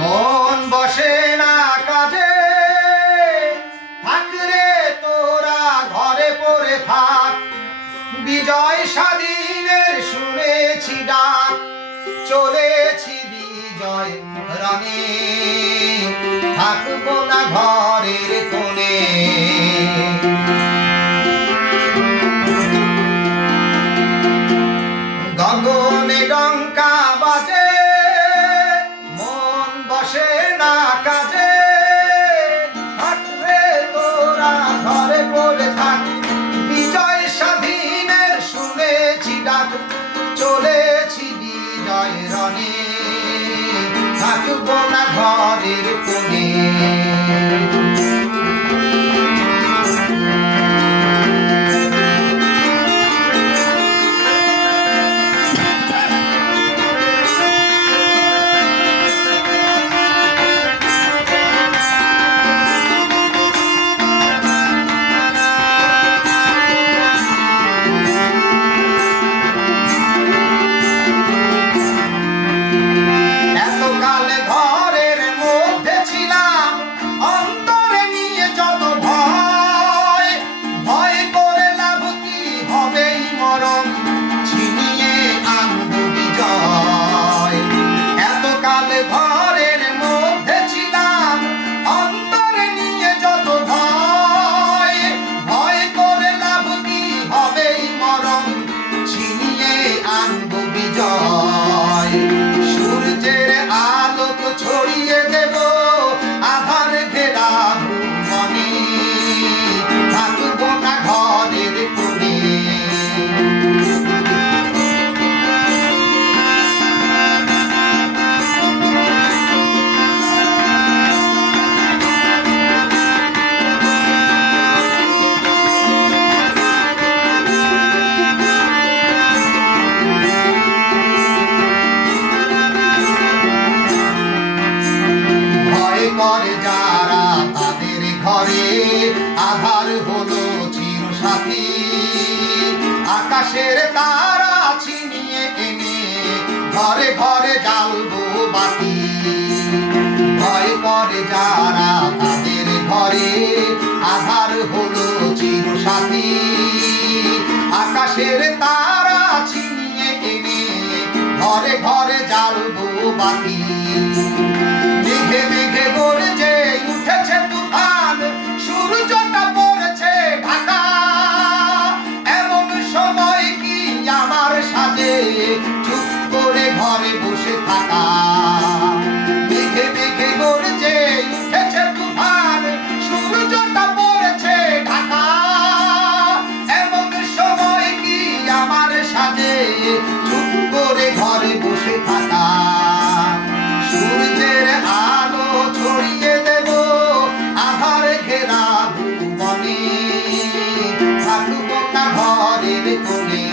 মন বসে না কাজে, থাক রে তোরা ঘরে পড়ে থাক। বিজয় স্বাধীনের শুনেছি ডাক, চলেছি বিজয় রণে, থাকবো না ঘরের কোণে। গগনে ডঙ্কা বাজে, মন বসে না কাজে, থাক রে তোরা ঘরে পড়ে থাক। বিজয় স্বাধীনের শুনেছি ডাক, চলেছি বিজয় রণে, থাকবো না ঘরের কোণে। সূর্যের আলোক ছড়িয়ে দেব আধার ঘেরা ভুবনে, থাকবো না ঘরের কোণে। করে যারা তাদের ঘরে আধার হলো চিরসাথী, আকাশের তারা ছিনিয়ে এনে ঘরে ঘরে জ্বালবো বাতি। ভয় করে যারা তাদের ঘরে আধার হলো চিরসাথী, আকাশের তারা ছিনিয়ে এনে ঘরে ঘরে জ্বালবো বাতি। মেঘে মেঘে গর্জে উঠেছে তুফান, সূর্যটা পড়েছে ঢাকা। এমন সময় কি আমার সাথে চুপ করে ঘরে বসে থাকা। মেঘে মেঘে গর্জে উঠেছে তুফান, সূর্যটা পড়েছে ঢাকা। এমন সময় কি আমার সাথে চুপ করে ঘরে বসে থাকা। সূর্যের আলো ছড়িয়ে দেব আধার ঘেরা ভুবনে, থাকবো না ঘরের কোণে।